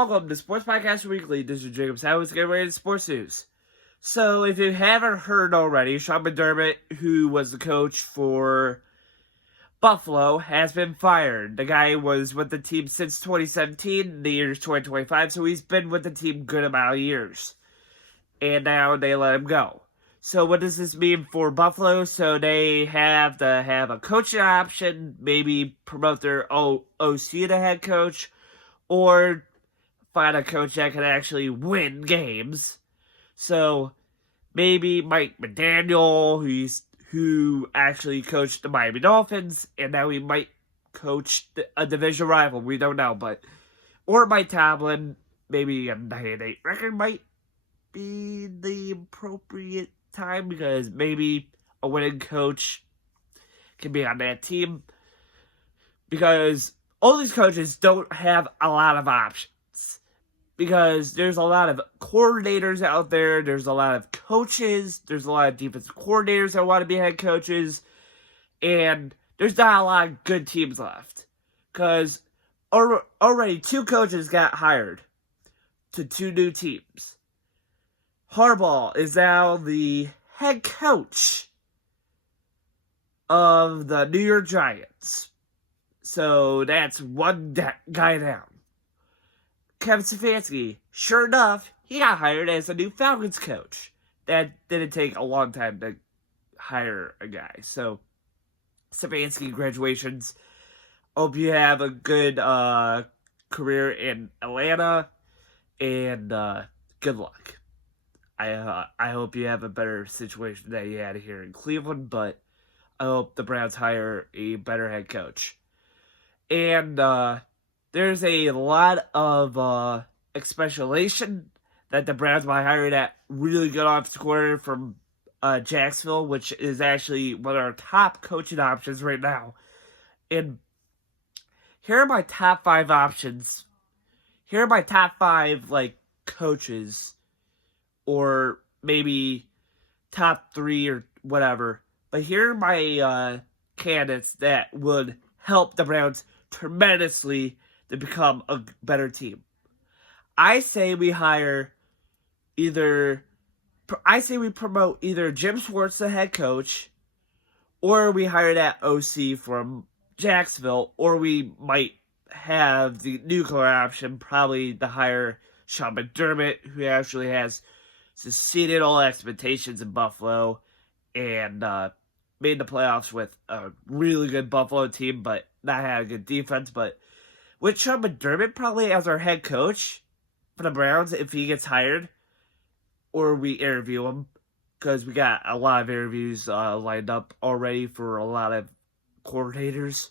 Welcome to Sports Podcast Weekly. This is Jacob. I was getting ready to sports news. So, if you haven't heard already, Sean McDermott, who was the coach for Buffalo, has been fired. The guy was with the team since 2017, the year's 2025, so he's been with the team a good amount of years. And now they let him go. So, what does this mean for Buffalo? So, they have to have a coaching option, maybe promote their OC to head coach, or find a coach that can actually win games. So maybe Mike McDaniel, who actually coached the Miami Dolphins, and now he might coach a division rival. We don't know, or Mike Tomlin, maybe a 9-8 record might be the appropriate time because maybe a winning coach can be on that team because all these coaches don't have a lot of options. Because there's a lot of coordinators out there, there's a lot of coaches, there's a lot of defensive coordinators that want to be head coaches, and there's not a lot of good teams left. Because already 2 coaches got hired to 2 new teams. Harbaugh is now the head coach of the New York Giants. So that's one guy down. Kevin Stefanski, sure enough, he got hired as a new Falcons coach. That didn't take a long time to hire a guy. So, Stefanski, congratulations. Hope you have a good career in Atlanta, and good luck. I hope you have a better situation than you had here in Cleveland, but I hope the Browns hire a better head coach. And, there's a lot of speculation that the Browns might hire that really good offensive coordinator from Jacksonville, which is actually one of our top coaching options right now. And here are my top 5 options. Here are my top 5 coaches, or maybe top 3 or whatever. But here are my candidates that would help the Browns tremendously to become a better team. I say we promote either Jim Schwartz, the head coach, or we hire that OC from Jacksonville, or we might have the nuclear option, probably to hire Sean McDermott, who actually has succeeded all expectations in Buffalo and made the playoffs with a really good Buffalo team, but not had a good defense, but with Sean McDermott probably as our head coach for the Browns if he gets hired, or we interview him, because we got a lot of interviews lined up already for a lot of coordinators,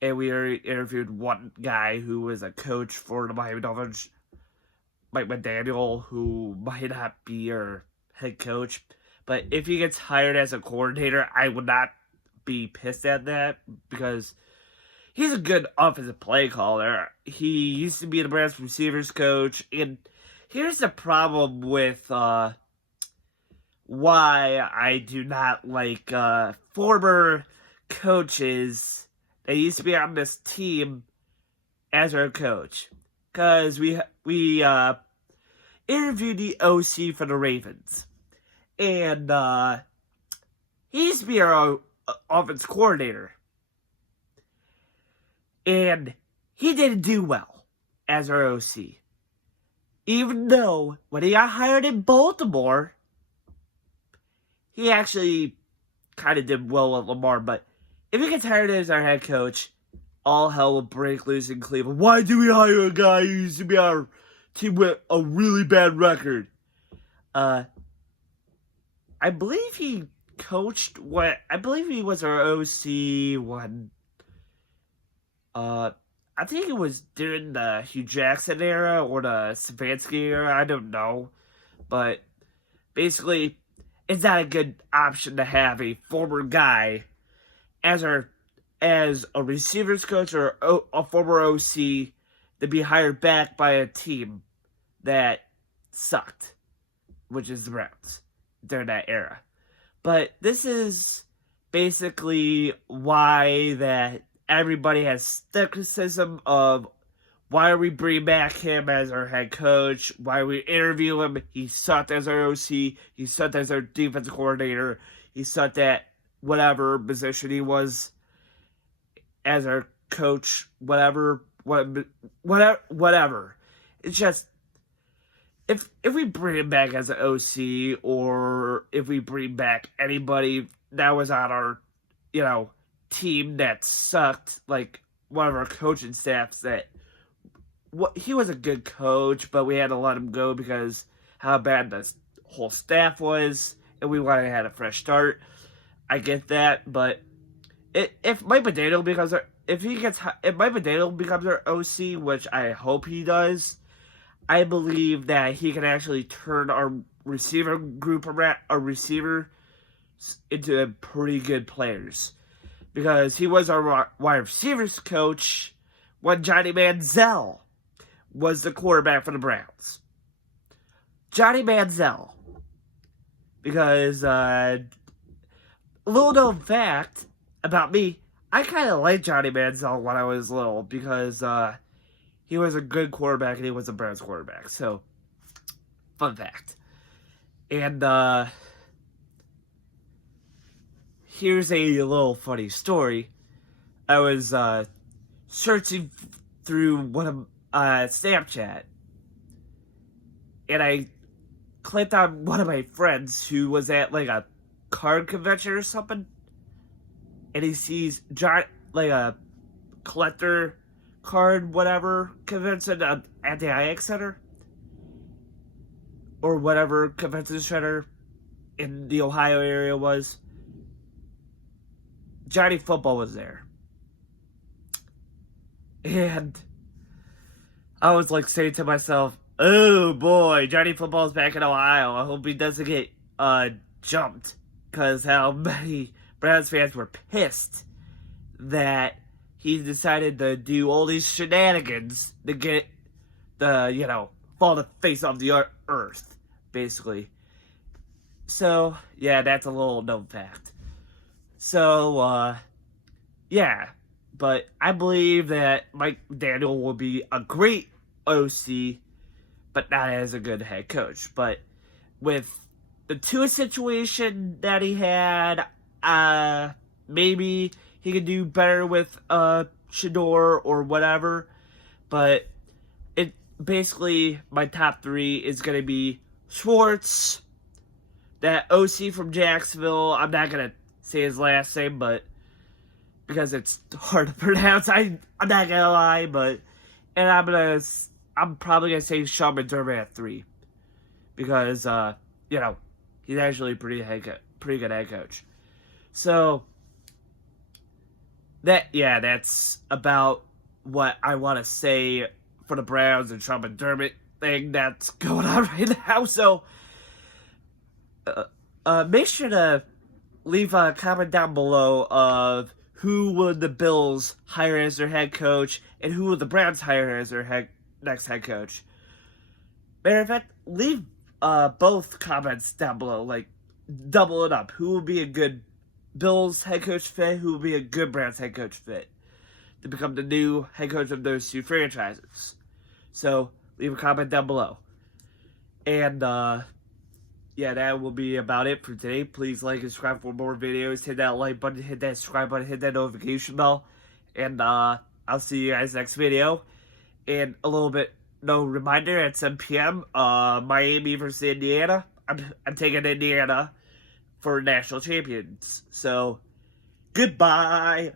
and we already interviewed one guy who was a coach for the Miami Dolphins, Mike McDaniel, who might not be our head coach, but if he gets hired as a coordinator, I would not be pissed at that, because he's a good offensive play caller. He used to be the Browns receivers coach. And here's the problem with why I do not like former coaches that used to be on this team as our coach. Because we interviewed the OC for the Ravens. And he used to be our offense coordinator. And he didn't do well as our OC. Even though when he got hired in Baltimore, he actually kind of did well with Lamar. But if he gets hired as our head coach, all hell will break loose in Cleveland. Why do we hire a guy who used to be our team with a really bad record? I believe he coached I believe he was our OC when I think it was during the Hugh Jackson era or the Stefanski era. I don't know. But basically, it's not a good option to have a former guy as a receivers coach or a former OC to be hired back by a team that sucked, which is the Browns during that era. But this is basically why that everybody has skepticism of why are we bringing back him as our head coach? Why are we interviewing him? He sucked as our OC. He sucked as our defensive coordinator. He sucked at whatever position he was as our coach. Whatever. It's just, if we bring him back as an OC, or if we bring back anybody that was on our, team that sucked, like one of our coaching staffs that, he was a good coach, but we had to let him go because how bad the whole staff was, and we wanted to have a fresh start. I get that, but if Mike McDaniel becomes our OC, which I hope he does, I believe that he can actually turn our receiver group around, our receivers into pretty good players, because he was our wide receivers coach when Johnny Manziel was the quarterback for the Browns. Johnny Manziel. Because, little known fact about me, I kind of liked Johnny Manziel when I was little, because he was a good quarterback and he was a Browns quarterback. So, fun fact. And here's a little funny story. I was searching through one of Snapchat, and I clicked on one of my friends who was at like a card convention or something, and he sees a collector card whatever convention at the IX Center, or whatever convention center in the Ohio area was. Johnny Football was there, and I was like saying to myself, oh boy, Johnny Football's back in Ohio. I hope he doesn't get jumped, because how many Browns fans were pissed that he decided to do all these shenanigans to get fall the face off the earth, basically. So, yeah, that's a little known fact. So, yeah. But I believe that Mike McDaniel will be a great OC, but not as a good head coach. But with the Tua situation that he had, maybe he could do better with Shador or whatever. But it basically, my top three is going to be Schwartz, that OC from Jacksonville. I'm not going to say his last name, but because it's hard to pronounce, I'm not gonna lie, and I'm probably gonna say Sean McDermott at 3, because he's actually a pretty good head coach. So that's about what I want to say for the Browns and Sean McDermott thing that's going on right now. So make sure to leave a comment down below of who would the Bills hire as their head coach, and who would the Browns hire as their next head coach. Matter of fact, leave both comments down below, like double it up. Who would be a good Bills head coach fit? Who would be a good Browns head coach fit to become the new head coach of those two franchises? So leave a comment down below. And yeah, that will be about it for today. Please like and subscribe for more videos. Hit that like button, hit that subscribe button, hit that notification bell. And I'll see you guys next video. And a little bit, no reminder, at 7 p.m., Miami versus Indiana. I'm taking Indiana for national champions. So, goodbye.